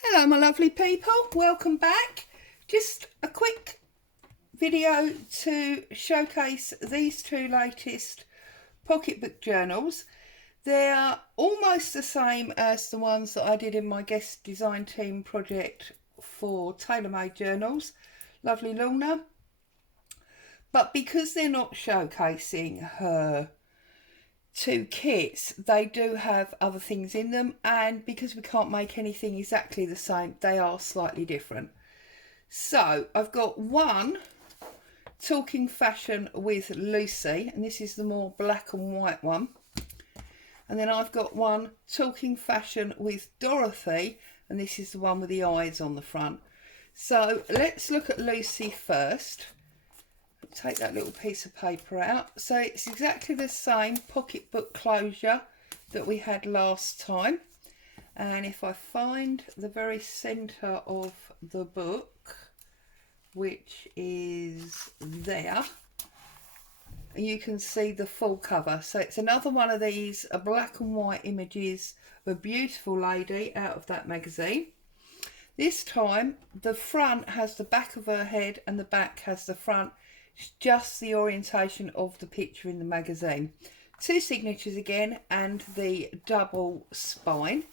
Hello my lovely people, welcome back. Just a quick video to showcase these two latest pocketbook journals. They're almost the same as the ones that I did in my guest design team project for tailor-made journals, lovely Lorna. But because they're not showcasing her two kits, they do have other things in them, and because we can't make anything exactly the same, they are slightly different. So I've got one Talking Fashion with Lucy, and this is the more black and white one, and then I've got one Talking Fashion with Dorothy, and this is the one with the eyes on the front. So let's look at Lucy first. Take that little piece of paper out. So it's exactly the same pocketbook closure that we had last time, and if I find the very centre of the book, which is there, you can see the full cover. So it's another one of these black and white images of a beautiful lady out of that magazine. This time the front has the back of her head and the back has the front. It's just the orientation of the picture in the magazine. Two signatures again and the double spine.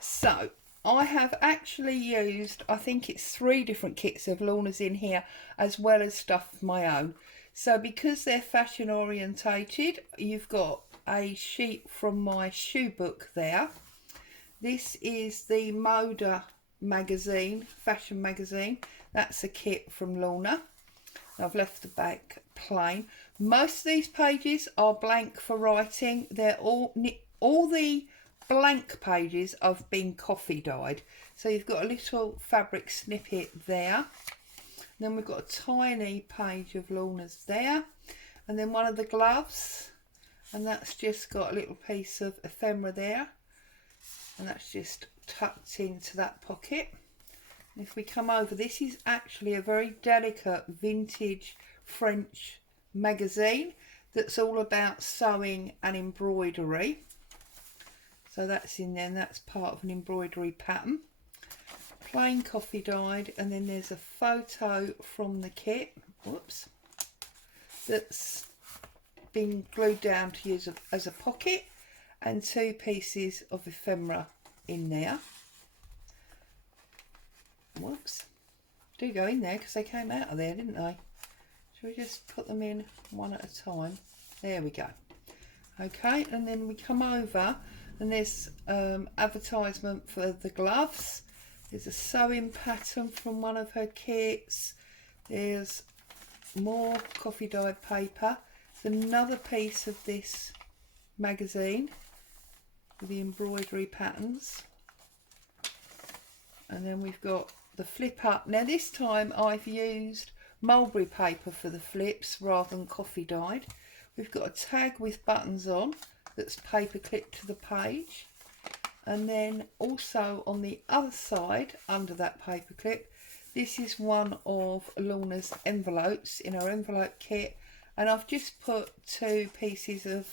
So I have actually used, I think it's 3 different kits of Lorna's in here, as well as stuff of my own. So because they're fashion orientated, you've got a sheet from my shoe book there. This is the Moda magazine, fashion magazine. That's a kit from Lorna. I've left the back plain. Most of these pages are blank for writing. They're all the blank pages have been coffee dyed. So you've got a little fabric snippet there. Then we've got a tiny page of Lorna's there. And then one of the gloves. And that's just got a little piece of ephemera there. And that's just tucked into that pocket. If we come over, this is actually a very delicate vintage French magazine that's all about sewing and embroidery. So that's in there, and that's part of an embroidery pattern. Plain coffee dyed, and then there's a photo from the kit, whoops, that's been glued down to use as a pocket, and 2 pieces of ephemera in there. Whoops, do go in there because they came out of there, didn't they? Shall we just put them in one at a time? There we go. Okay, and then we come over and there's advertisement for the gloves. There's a sewing pattern from one of her kits. There's more coffee dyed paper. There's another piece of this magazine with the embroidery patterns. And then we've got the flip up. Now this time I've used mulberry paper for the flips rather than coffee dyed. We've got a tag with buttons on that's paper clipped to the page, and then also on the other side under that paper clip, this is one of Lorna's envelopes in her envelope kit, and I've just put 2 pieces of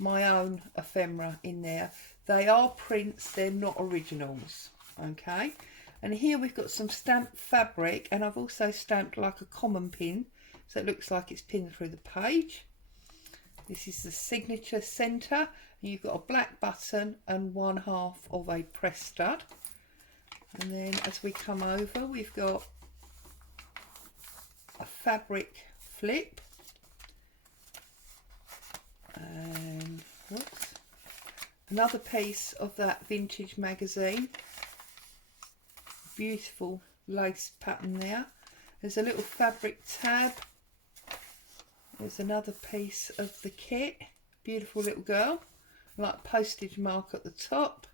my own ephemera in there. They are prints, they're not originals. Okay, and here we've got some stamped fabric, and I've also stamped like a common pin, so it looks like it's pinned through the page. This is the signature centre, and you've got a black button and 1/2 of a press stud. And then as we come over, we've got a fabric flip, and whoops, another piece of that vintage magazine. Beautiful lace pattern there. There's a little fabric tab. There's another piece of the kit. Beautiful little girl, like postage mark at the top.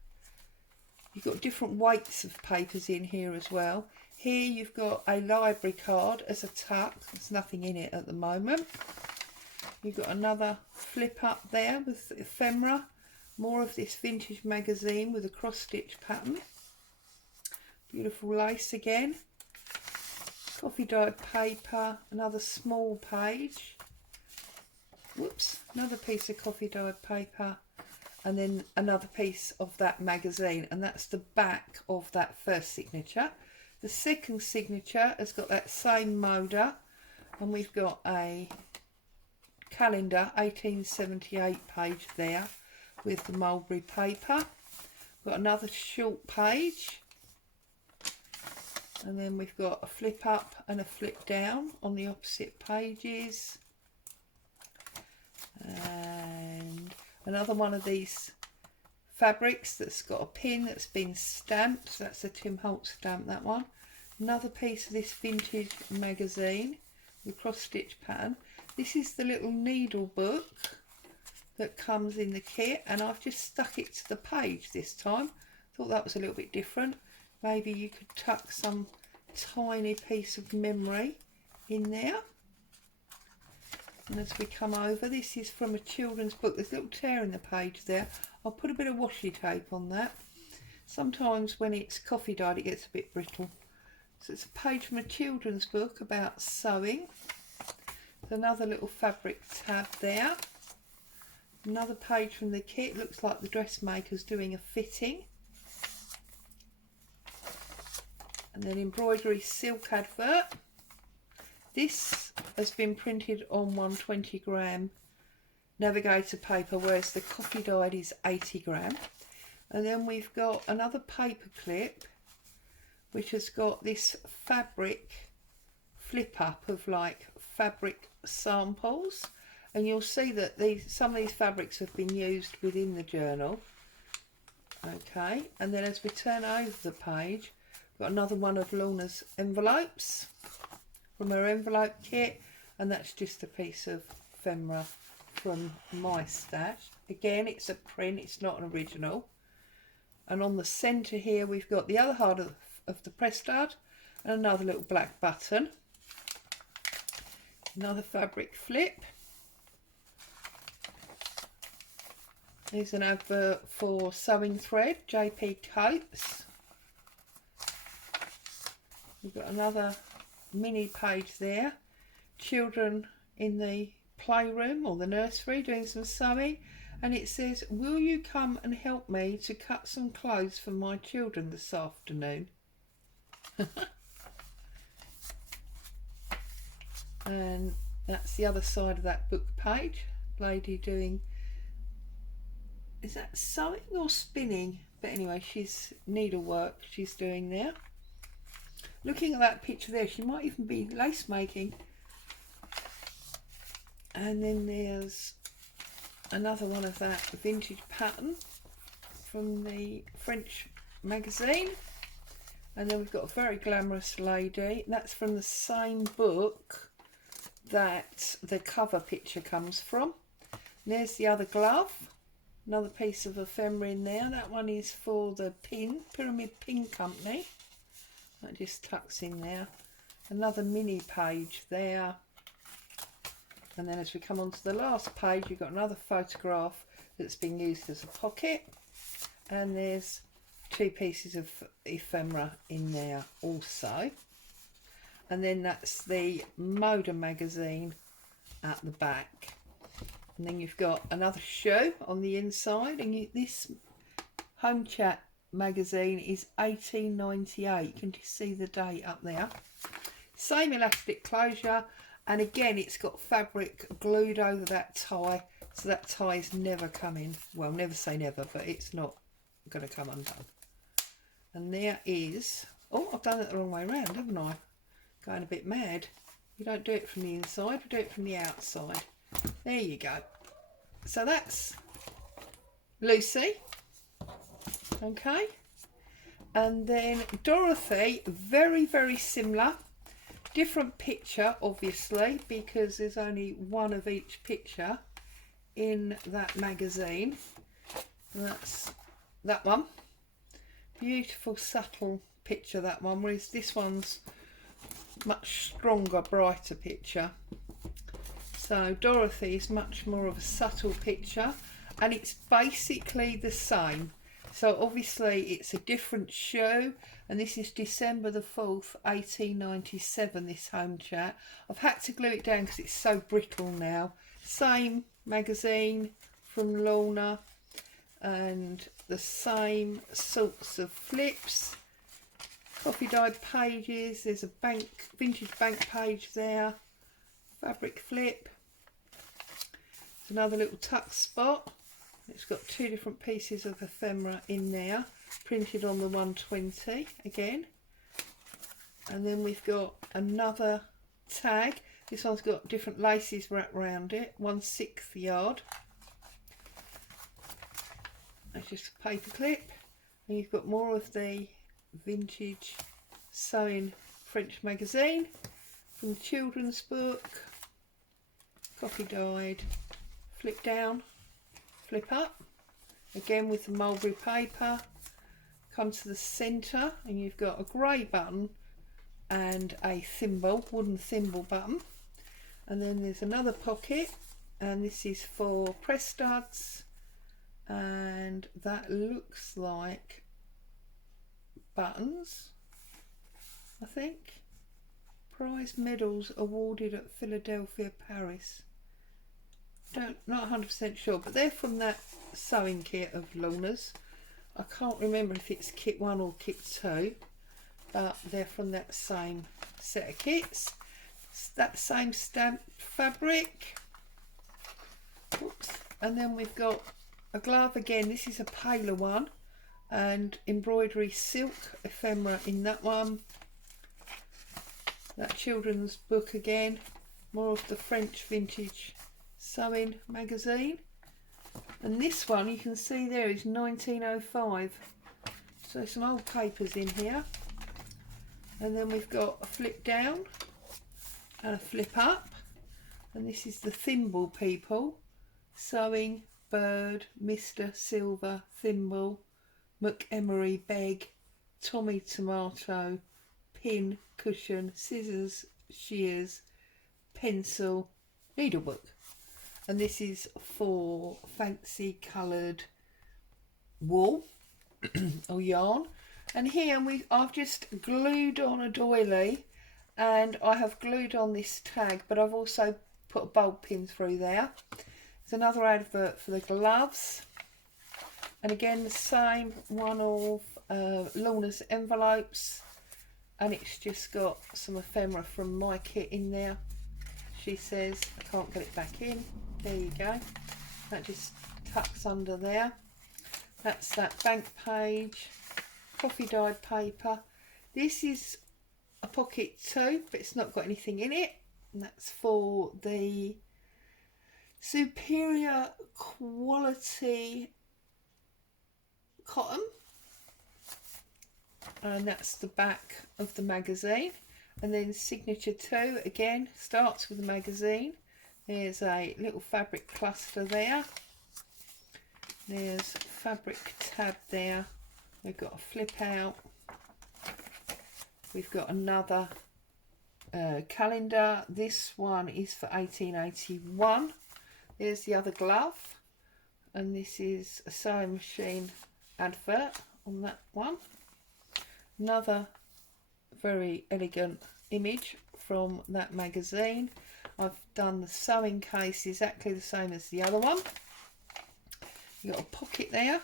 You've got different weights of papers in here as well. Here you've got a library card as a tuck. There's nothing in it at the moment. You've got another flip up there with ephemera. More of this vintage magazine with a cross stitch pattern. Beautiful lace again. Coffee dyed paper, another small page. Whoops, another piece of coffee dyed paper, and then another piece of that magazine, and that's the back of that first signature. The second signature has got that same motor, and we've got a calendar 1878 page there with the mulberry paper. Got another short page, and then we've got a flip up and a flip down on the opposite pages, and another one of these fabrics that's got a pin that's been stamped. So that's a Tim Holtz stamp, that one. Another piece of this vintage magazine with cross stitch pattern. This is the little needle book that comes in the kit, and I've just stuck it to the page this time. Thought that was a little bit different. Maybe you could tuck some tiny piece of memory in there. And as we come over, this is from a children's book. There's a little tear in the page there. I'll put a bit of washi tape on that. Sometimes when it's coffee dyed it gets a bit brittle. So it's a page from a children's book about sewing. There's another little fabric tab there. Another page from the kit. Looks like the dressmaker's doing a fitting. And then embroidery silk advert. This has been printed on 120 gram navigator paper, whereas the coffee dyed is 80 gram. And then we've got another paper clip which has got this fabric flip up of like fabric samples, and you'll see that some of these fabrics have been used within the journal. Okay, and then as we turn over the page, got another one of Lorna's envelopes from her envelope kit, and that's just a piece of ephemera from my stash. Again, it's a print, it's not an original. And on the centre here we've got the other half of the press stud and another little black button. Another fabric flip. Here's an advert for sewing thread, JP Coates. We've got another mini page there. Children in the playroom or the nursery doing some sewing, and it says, "Will you come and help me to cut some clothes for my children this afternoon?" And that's the other side of that book page. Lady doing, is that sewing or spinning? But anyway, she's needlework she's doing there. Looking at that picture there, she might even be lace making. And then there's another one of that vintage pattern from the French magazine. And then we've got a very glamorous lady. That's from the same book that the cover picture comes from. And there's the other glove. Another piece of ephemera in there. That one is for the Pyramid Pin Company. That just tucks in there. Another mini page there. And then as we come on to the last page, you've got another photograph that's been used as a pocket. And there's two pieces of ephemera in there also. And then that's the Moda magazine at the back. And then you've got another shoe on the inside. And this Home Chat magazine is 1898. You can just see the date up there. Same elastic closure, and again it's got fabric glued over that tie, so that tie is never coming, well, never say never, but it's not going to come undone. And there is, oh, I've done it the wrong way around, haven't I? Going a bit mad. You don't do it from the inside, you do it from the outside. There you go. So that's Lucy. Okay, and then Dorothy, very, very similar. Different picture, obviously, because there's only one of each picture in that magazine. And that's that one. Beautiful, subtle picture, that one, whereas this one's much stronger, brighter picture. So Dorothy is much more of a subtle picture, and it's basically the same. So obviously it's a different show, and this is December the 4th, 1897, this Home Chat. I've had to glue it down because it's so brittle now. Same magazine from Lorna. and the same sorts of flips, coffee dyed pages. There's a vintage bank page there, fabric flip. There's another little tuck spot. It's got two different pieces of ephemera in there, printed on the 120 again. And then we've got another tag. This one's got different laces wrapped around it, 1/6 yard. That's just a paper clip. And you've got more of the vintage sewing French magazine from the children's book. Coffee dyed, flip down, flip up. Again with the mulberry paper. Come to the centre and you've got a grey button and a thimble, wooden thimble button. And then there's another pocket, and this is for press studs, and that looks like buttons, I think. Prize medals awarded at Philadelphia, Paris. Not 100% sure, but they're from that sewing kit of Lorna's. I can't remember if it's kit 1 or kit 2, but they're from that same set of kits. It's that same stamp fabric. Oops. And then we've got a glove again. This is a paler one, and embroidery silk ephemera in that one. That children's book again, more of the French vintage sewing magazine. And this one you can see there is 1905, so some old papers in here. And then we've got a flip down and a flip up, and this is the thimble people, sewing bird, Mr. Silver, thimble, McEmery, beg, Tommy tomato, pin, cushion, scissors, shears, pencil, needlebook. And this is for fancy coloured wool or yarn. And here I've just glued on a doily, and I have glued on this tag, but I've also put a bulb pin through there. There's another advert for the gloves, and again the same one of Lorna's envelopes, and it's just got some ephemera from my kit in there. She says, I can't get it back in. There you go. That just tucks under there. That's that bank page, coffee dyed paper. This is a pocket too, but it's not got anything in it, and that's for the superior quality cotton, and that's the back of the magazine. And then signature 2 again starts with the magazine. There's a little fabric cluster there. There's fabric tab there. We've got a flip out. We've got another calendar. This one is for 1881. There's the other glove, and this is a sewing machine advert on that one. Another very elegant image from that magazine. I've done the sewing case exactly the same as the other one. You've got a pocket there,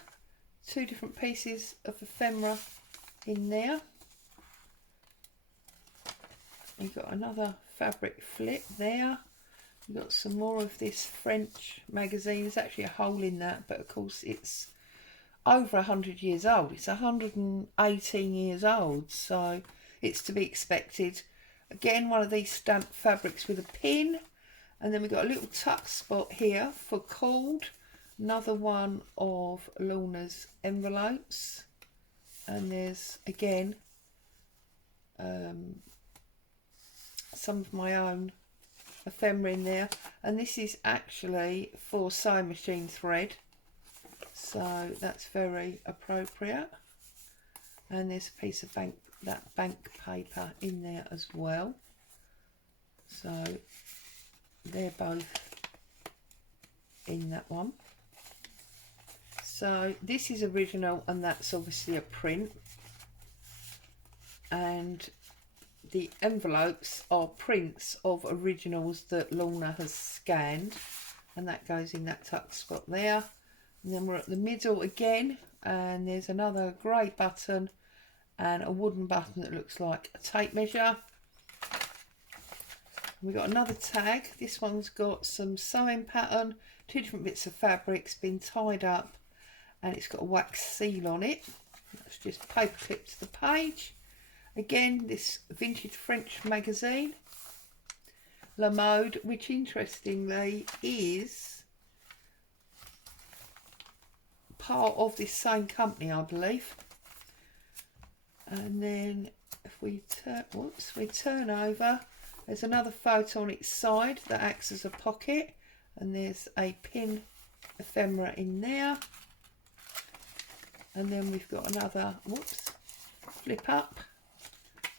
2 different pieces of ephemera in there. You've got another fabric flip there. You've got some more of this French magazine. There's actually a hole in that, but of course it's over 100 years old. It's 118 years old, so it's to be expected. Again, one of these stamped fabrics with a pin, and then we've got a little tuck spot here for cord. Another one of Lorna's envelopes, and there's again some of my own ephemera in there, and this is actually for sewing machine thread, so that's very appropriate. And there's a piece of bank paper in there as well, so they're both in that one. So this is original, and that's obviously a print, and the envelopes are prints of originals that Lorna has scanned, and that goes in that tuck spot there. And then we're at the middle again, and there's another grey button and a wooden button that looks like a tape measure. We've got another tag. This one's got some sewing pattern, 2 different bits of fabric, it's been tied up, and it's got a wax seal on it. That's just paper clipped to the page. Again, this vintage French magazine, La Mode, which interestingly is part of this same company, I believe. And then if we turn over, there's another photo on its side that acts as a pocket, and there's a pin ephemera in there. And then we've got another, flip up,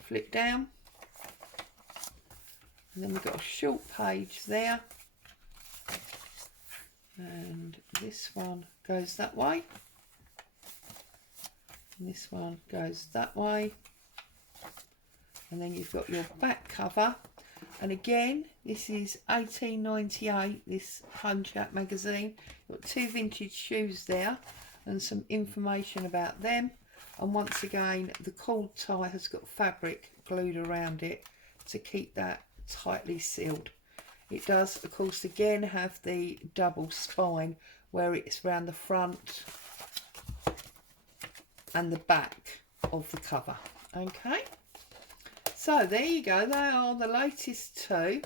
flip down, and then we've got a short page there, and this one goes that way, and this one goes that way, and then you've got your back cover. And again, this is 1898, this Home Chat magazine. You've got 2 vintage shoes there and some information about them. And once again, the cord tie has got fabric glued around it to keep that tightly sealed. It does, of course, again have the double spine where it's around the front and the back of the cover. Okay, so there you go. They are the latest 2.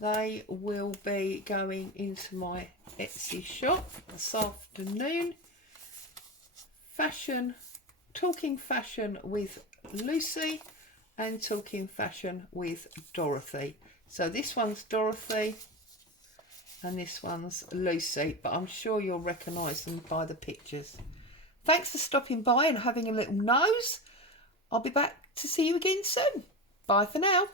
They will be going into my Etsy shop this afternoon. Talking fashion with Lucy and talking fashion with Dorothy. So this one's Dorothy and this one's Lucy, but I'm sure you'll recognise them by the pictures. Thanks for stopping by and having a little nose. I'll be back to see you again soon. Bye for now.